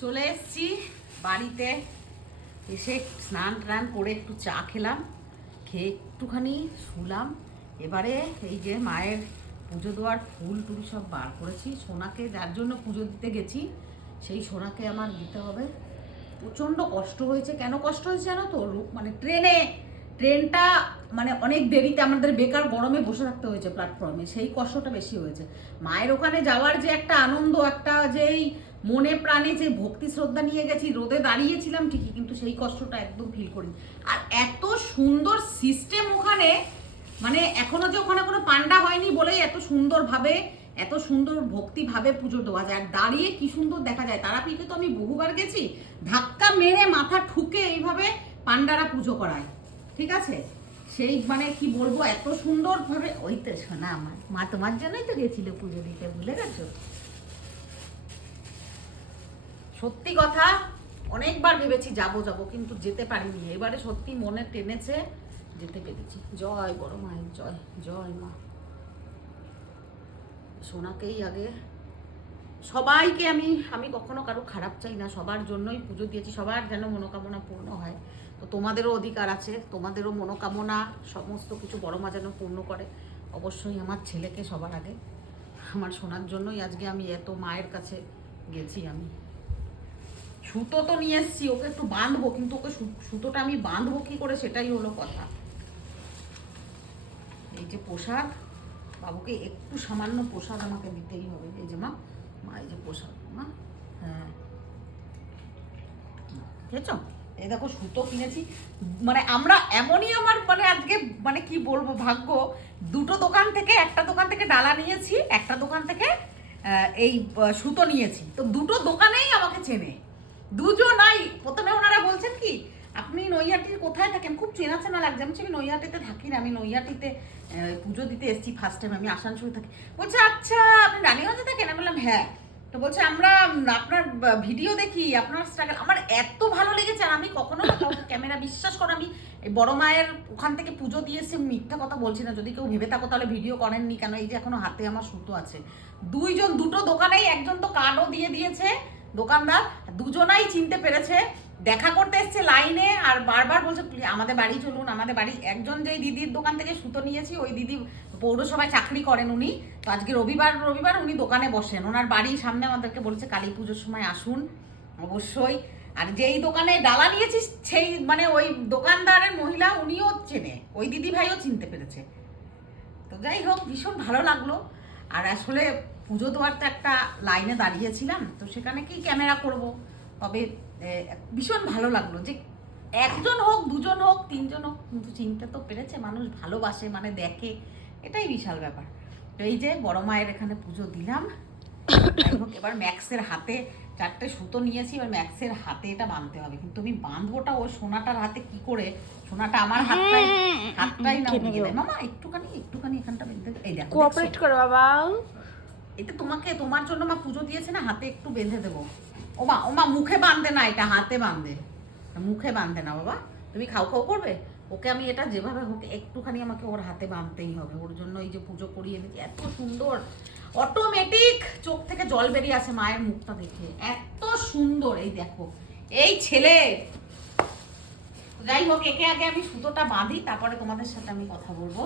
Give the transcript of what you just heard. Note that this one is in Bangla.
চলে এসেছি বাড়িতে, এসে স্নান টান করে একটু চা খেলাম, খেয়ে একটুখানি শুলাম। এবারে এই যে মায়ের পুজো দেওয়ার ফুল টুল সব বার করেছি। সোনাকে যার জন্য পুজো দিতে গেছি সেই সোনাকে আমার দিতে হবে। প্রচণ্ড কষ্ট হয়েছে। কেন কষ্ট হয়েছে জানো তো? মানে ট্রেনটা মানে অনেক দেরিতে, আমাদের বেকার গরমে বসে থাকতে হয়েছে প্ল্যাটফর্মে, সেই কষ্টটা বেশি হয়েছে। মায়ের ওখানে যাওয়ার যে একটা আনন্দ, একটা যেই মনে প্রাণে যে ভক্তি শ্রদ্ধা নিয়ে গেছি, রোদে দাঁড়িয়েছিলাম ঠিকই, কিন্তু সেই কষ্টটা একদম ফিল করিনি। আর এত সুন্দর সিস্টেম ওখানে, মানে এখনো যে ওখানে কোনো পান্ডা হয়নি বলেই এত সুন্দরভাবে, এত সুন্দর ভক্তিভাবে পুজো দেওয়া যায়। আর দাঁড়িয়ে কি সুন্দর দেখা যায়। তারাপীঠে তো আমি বহুবার গেছি, ধাক্কা মেরে মাথা ঠুকে এইভাবে পান্ডারা পুজো করায়, ঠিক আছে? সেই মানে কি বলবো, এত সুন্দরভাবে। ওই তো শোনা, আমার মা তোমার জন্যই তো গেছিল পুজো দিতে, ভুলে গেছো? সত্যি কথা, অনেকবার ভেবেছি যাবো যাবো, কিন্তু যেতে পারিনি। এবারে সত্যি মনে টেনেছে, যেতে পেরেছি। জয় বড় মায়ের জয়, জয় মা। সোনাকেই আগে, সবাইকে আমি কখনো কারো খারাপ চাই না, সবার জন্যই পুজো দিয়েছি, সবার যেন মনোকামনা পূর্ণ হয়। তো তোমাদেরও অধিকার আছে, তোমাদেরও মনোকামনা সমস্ত কিছু বড় মা যেন পূর্ণ করে। অবশ্যই আমার ছেলেকে সবার আগে, আমার সোনার জন্যই আজকে আমি এত মায়ের কাছে গেছি। আমি সুতো তো নিয়ে এসেছি, ওকে একটু বাঁধবো, কিন্তু ওকে সুতোটা আমি বাঁধবো কি করে সেটাই হলো কথা। এই যে প্রসাদ, বাবুকে একটু সামান্য প্রসাদ আমাকে দিতেই হবে। এই যে মা, এই যে প্রসাদ মা, হ্যাঁ বুঝেছ? এই দেখো সুতো কিনেছি। মানে আমরা এমনই, আমার মানে আজকে মানে কি বলবো ভাগ্য, দুটো দোকান থেকে, একটা দোকান থেকে ডালা নিয়েছি, একটা দোকান থেকে এই সুতো নিয়েছি। তো দুটো দোকানেই আমাকে চেনে দুজনাই। প্রথমে ওনারা বলছেন কি, আপনি নৈহাটির কোথায় থাকেন? খুব চেনা চেনা লাগছে। আমি নৈহাটিতে থাকি না, আমি নৈহাটিতে পুজো দিতে এসেছি ফার্স্ট টাইম, আমি আসানসোলে থাকি। বলছে আচ্ছা আপনি রানীগঞ্জে থাকেন? আমি বললাম হ্যাঁ। তো বলছে আমরা আপনার ভিডিও দেখি, আপনার স্ট্রাগল আমার এত ভালো লেগেছে। আর আমি কখনো ক্যামেরা, বিশ্বাস করো, আমি এই বড় মায়ের ওখান থেকে পুজো দিয়ে এসে মিথ্যা কথা বলছি না। যদি কেউ ভেবে থাকো তাহলে ভিডিও করেননি কেন? এই যে এখনো হাতে আমার সুতো আছে। দুটো দোকানেই, একজন তো কার্ডও দিয়ে দিয়েছে দোকানদার, দুজনাই চিনতে পেরেছে। দেখা করতে এসছে লাইনে, আর বারবার বলছে আমাদের বাড়ি চলুন, আমাদের বাড়ি। একজন যে দিদির দোকান থেকে সুতো নিয়েছি, ওই দিদি পৌরসভায় চাকরি করেন উনি। তো আজকে রবিবার উনি দোকানে বসেন, ওনার বাড়ির সামনে আমাদেরকে বলেছে কালী পুজোর সময় আসুন অবশ্যই। আর যেই দোকানে ডালা নিয়েছি সেই মানে ওই দোকানদারের মহিলা, উনিও চেনে, ওই দিদি ভাইও চিনতে পেরেছে। তো যাই হোক, ভীষণ ভালো লাগলো। আর আসলে পুজো দেওয়ার তো একটা লাইনে দাঁড়িয়েছিলাম, তো সেখানে কি ক্যামেরা করব, তবে ভীষণ ভালো লাগলো যে একজন হোক, দুজন হোক, তিনজন হোক, কিন্তু চিনতে তো পেরেছে মানুষ, ভালোবাসে মানে দেখে, এটাই বিশাল ব্যাপার। তো এই যে বড় মায়ের এখানে পুজো দিলাম। যাই হোক, এবার ম্যাক্সের হাতে 4টে সুতো নিয়েছি, এবার ম্যাক্সের হাতে এটা বাঁধতে হবে। কিন্তু আমি বাঁধবোটা ওই সোনাটার হাতে কি করে? সোনাটা আমার হাতটাই না উঠিয়ে দেয়। মামা একটুখানি এখানটা বেঁধে, এই দেখো কোঅপারেট করো বাবা। এটা তোমার জন্য মা পুজো দিয়েছে না, হাতে একটু বেঁধে দেবো। ওমা মুখে বাঁধে না, এটা হাতে বাঁধে, মুখে বাঁধে না বাবা। তুমি খাও করবে, ওকে আমি এটা যেভাবে হোক একটুখানি আমাকে ওর হাতে বাঁধতেই হবে। ওর জন্য এই যে পুজো করিয়ে দিচ্ছি, এত সুন্দর অটোমেটিক চোখ থেকে জল বেরিয়ে আসে মায়ের মুখটা দেখে, এত সুন্দর। এই দেখো এই ছেলে। যাই হোক, একে আগে আমি সুতোটা বাঁধি, তারপরে তোমাদের সাথে আমি কথা বলবো।